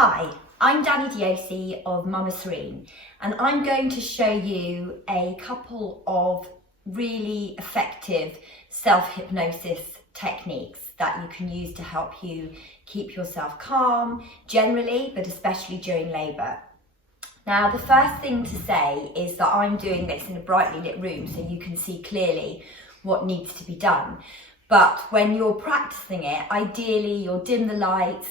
Hi, I'm Danny Diosi of Mama Serene, and I'm going to show you a couple of really effective self-hypnosis techniques that you can use to help you keep yourself calm generally, but especially during labour. Now, the first thing to say is that I'm doing this in a brightly lit room so you can see clearly what needs to be done. But when you're practicing it, ideally you'll dim the lights,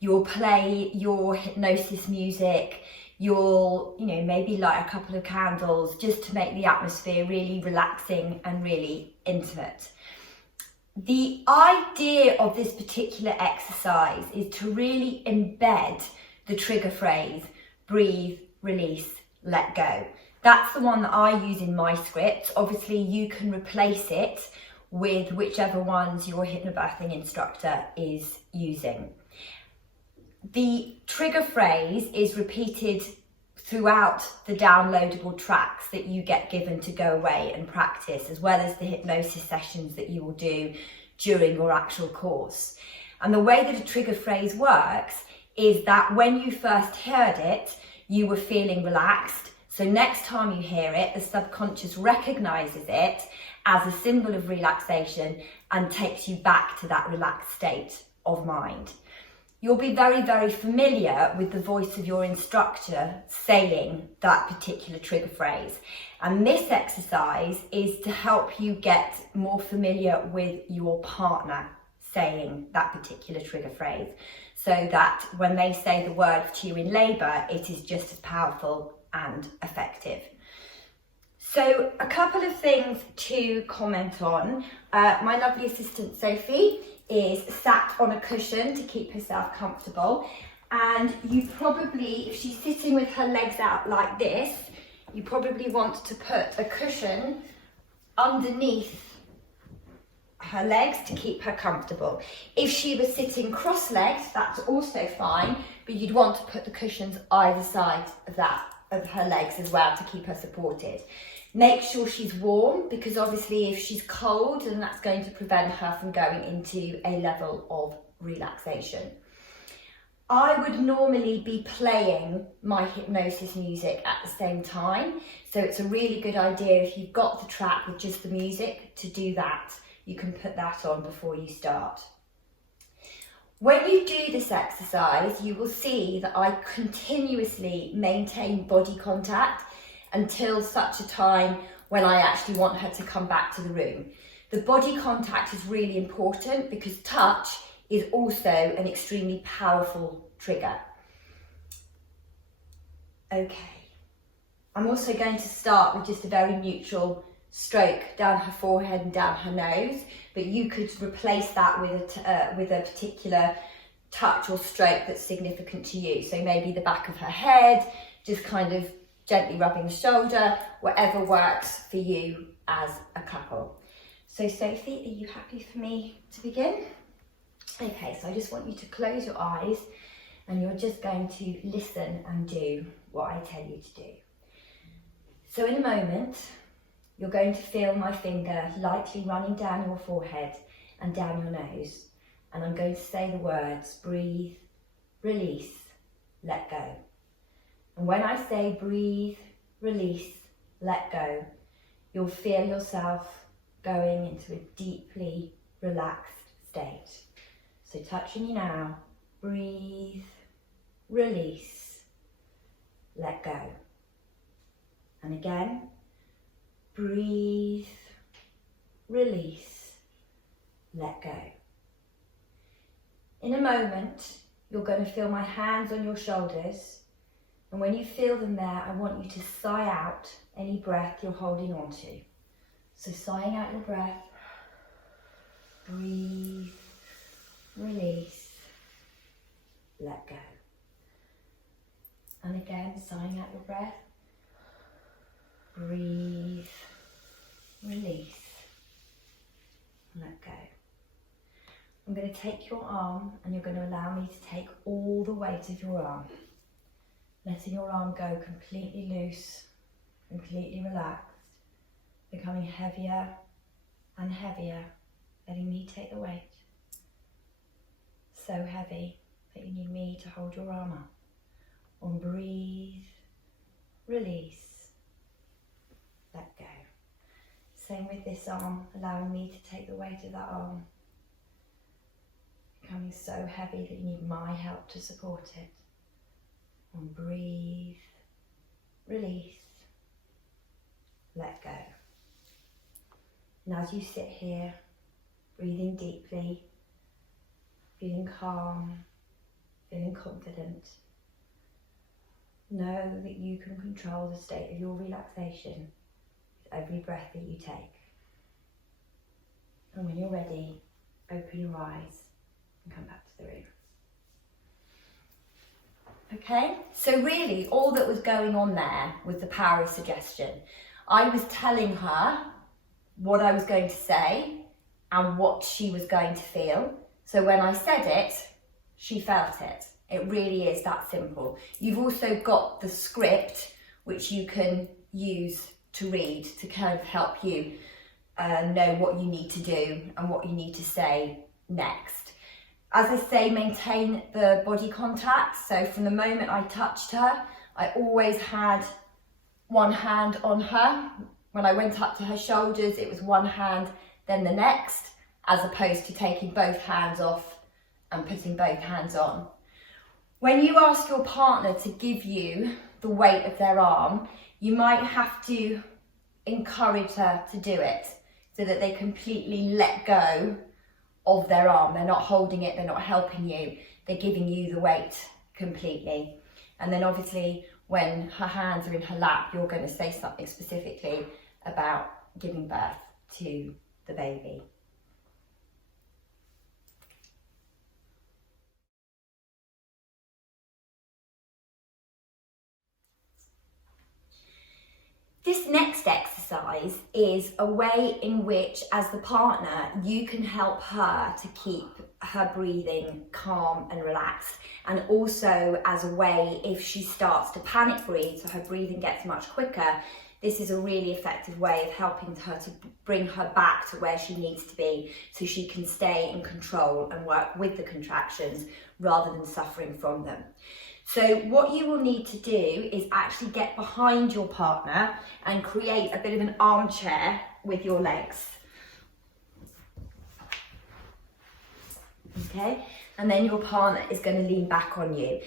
you'll play your hypnosis music, you'll, maybe light a couple of candles just to make the atmosphere really relaxing and really intimate. The idea of this particular exercise is to really embed the trigger phrase, breathe, release, let go. That's the one that I use in my script. Obviously, you can replace it with whichever ones your hypnobirthing instructor is using. The trigger phrase is repeated throughout the downloadable tracks that you get given to go away and practice, as well as the hypnosis sessions that you will do during your actual course. And the way that a trigger phrase works is that when you first heard it, you were feeling relaxed. So next time you hear it, the subconscious recognizes it as a symbol of relaxation and takes you back to that relaxed state of mind. You'll be very, very familiar with the voice of your instructor saying that particular trigger phrase. And this exercise is to help you get more familiar with your partner saying that particular trigger phrase, so that when they say the words to you in labour, it is just as powerful and effective. So a couple of things to comment on. My lovely assistant Sophie is sat on a cushion to keep herself comfortable, and you probably, if she's sitting with her legs out like this, you probably want to put a cushion underneath her legs to keep her comfortable. If she was sitting cross-legged, that's also fine, but you'd want to put the cushions either side of her legs as well to keep her supported. Make sure she's warm, because obviously if she's cold, then that's going to prevent her from going into a level of relaxation. I would normally be playing my hypnosis music at the same time, so it's a really good idea if you've got the track with just the music to do that. You can put that on before you start. When you do this exercise, you will see that I continuously maintain body contact until such a time when I actually want her to come back to the room. The body contact is really important because touch is also an extremely powerful trigger. Okay, I'm also going to start with just a very neutral stroke down her forehead and down her nose, but you could replace that with a particular touch or stroke that's significant to you. So maybe the back of her head, just kind of gently rubbing the shoulder, whatever works for you as a couple. So Sophie, are you happy for me to begin? Okay, so I just want you to close your eyes and you're just going to listen and do what I tell you to do. So in a moment, you're going to feel my finger lightly running down your forehead and down your nose. And I'm going to say the words, breathe, release, let go. And when I say breathe, release, let go, you'll feel yourself going into a deeply relaxed state. So touching you now, breathe, release, let go. And again, breathe, release, let go. In a moment, you're going to feel my hands on your shoulders. And when you feel them there, I want you to sigh out any breath you're holding on to. So sighing out your breath, breathe, release, let go. And again, sighing out your breath, breathe, release, let go. I'm going to take your arm and you're going to allow me to take all the weight of your arm. Letting your arm go completely loose, completely relaxed, becoming heavier and heavier, letting me take the weight. So heavy that you need me to hold your arm up. And breathe, release, let go. Same with this arm, allowing me to take the weight of that arm. Becoming so heavy that you need my help to support it. And breathe, release, let go. And as you sit here, breathing deeply, feeling calm, feeling confident, know that you can control the state of your relaxation with every breath that you take. And when you're ready, open your eyes and come back to the room. Okay, so really all that was going on there was the power of suggestion. I was telling her what I was going to say and what she was going to feel. So when I said it, she felt it. It really is that simple. You've also got the script which you can use to read to kind of help you know what you need to do and what you need to say next. As I say, maintain the body contact. So from the moment I touched her, I always had one hand on her. When I went up to her shoulders, it was one hand, then the next, as opposed to taking both hands off and putting both hands on. When you ask your partner to give you the weight of their arm, you might have to encourage her to do it so that they completely let go of their arm. They're not holding it, they're not helping you, they're giving you the weight completely. And then obviously when her hands are in her lap, you're going to say something specifically about giving birth to the baby. This next exercise is a way in which, as the partner, you can help her to keep her breathing calm and relaxed, and also as a way, if she starts to panic breathe, so her breathing gets much quicker, this is a really effective way of helping her to bring her back to where she needs to be so she can stay in control and work with the contractions rather than suffering from them. So what you will need to do is actually get behind your partner and create a bit of an armchair with your legs. Okay, and then your partner is going to lean back on you.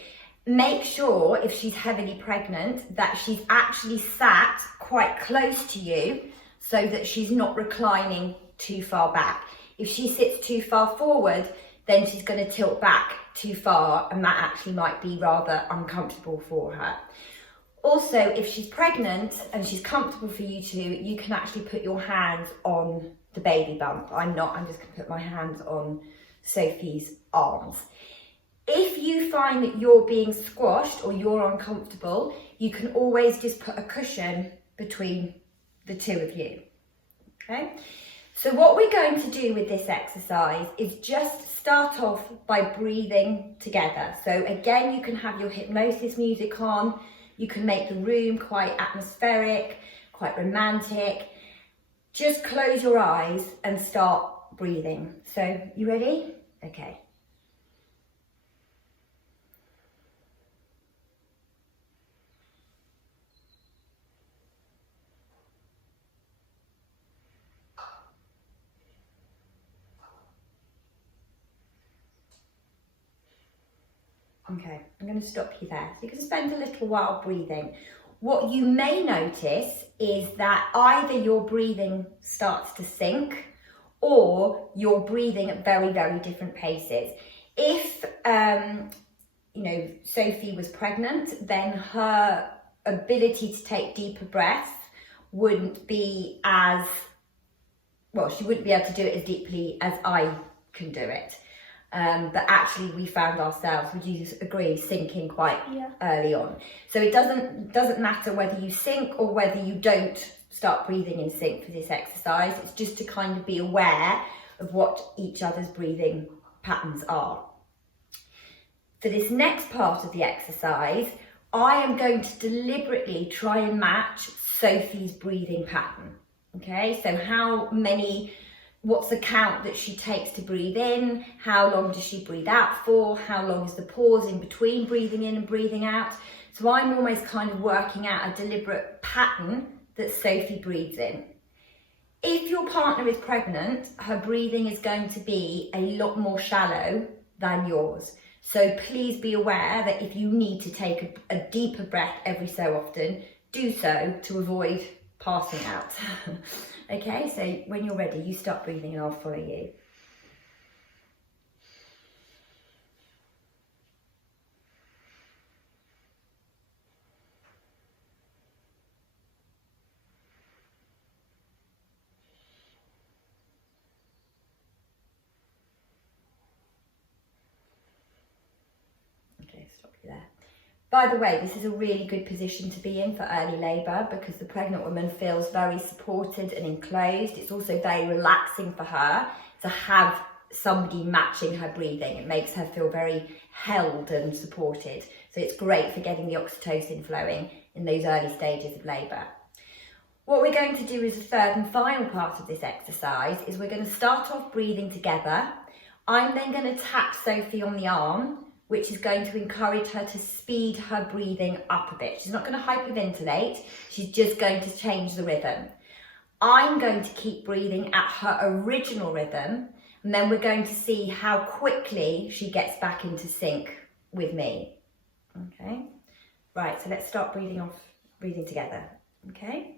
Make sure, if she's heavily pregnant, that she's actually sat quite close to you so that she's not reclining too far back. If she sits too far forward, then she's going to tilt back too far, and that actually might be rather uncomfortable for her. Also, if she's pregnant and she's comfortable for you to, you can actually put your hands on the baby bump. I'm not, I'm just going to put my hands on Sophie's arms. If you find that you're being squashed or you're uncomfortable, you can always just put a cushion between the two of you. Okay? So what we're going to do with this exercise is just start off by breathing together. So again, you can have your hypnosis music on. You can make the room quite atmospheric, quite romantic. Just close your eyes and start breathing. So you ready? Okay. Okay, I'm going to stop you there. So you can spend a little while breathing. What you may notice is that either your breathing starts to sink or you're breathing at very, very different paces. If, Sophie was pregnant, then her ability to take deeper breaths wouldn't be as, well, she wouldn't be able to do it as deeply as I can do it. But actually we found ourselves, would you agree, sinking quite early on. So it doesn't matter whether you sink or whether you don't start breathing in sync for this exercise. It's just to kind of be aware of what each other's breathing patterns are. For this next part of the exercise, I am going to deliberately try and match Sophie's breathing pattern. Okay, so how many what's the count that she takes to breathe in, how long does she breathe out for, how long is the pause in between breathing in and breathing out. So I'm almost kind of working out a deliberate pattern that Sophie breathes in. If your partner is pregnant, her breathing is going to be a lot more shallow than yours. So please be aware that if you need to take a deeper breath every so often, do so to avoid passing out. Okay, so when you're ready, you start breathing and I'll follow you. Okay, stop you there. By the way, this is a really good position to be in for early labour because the pregnant woman feels very supported and enclosed. It's also very relaxing for her to have somebody matching her breathing. It makes her feel very held and supported. So it's great for getting the oxytocin flowing in those early stages of labour. What we're going to do as the third and final part of this exercise is we're going to start off breathing together. I'm then going to tap Sophie on the arm, which is going to encourage her to speed her breathing up a bit. She's not going to hyperventilate, she's just going to change the rhythm. I'm going to keep breathing at her original rhythm, and then we're going to see how quickly she gets back into sync with me. Okay, right, so let's start breathing together, okay?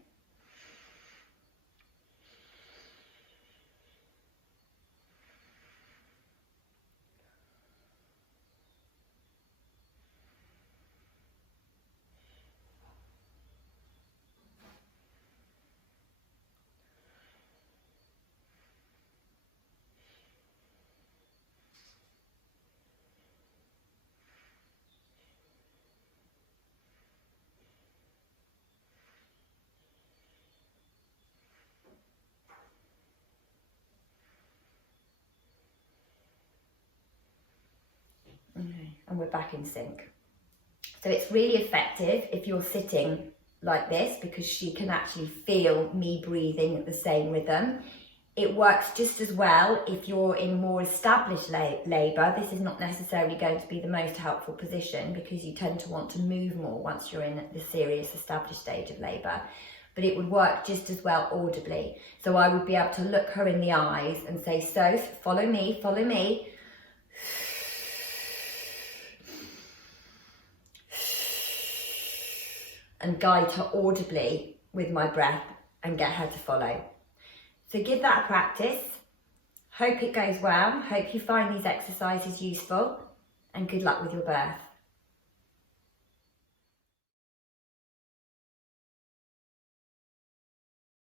Okay, and we're back in sync. So it's really effective if you're sitting like this because she can actually feel me breathing at the same rhythm. It works just as well if you're in more established labour. This is not necessarily going to be the most helpful position because you tend to want to move more once you're in the serious established stage of labour. But it would work just as well audibly. So I would be able to look her in the eyes and say, Soph, follow me, follow me. And guide her audibly with my breath and get her to follow. So give that a practice. Hope it goes well. Hope you find these exercises useful and good luck with your birth.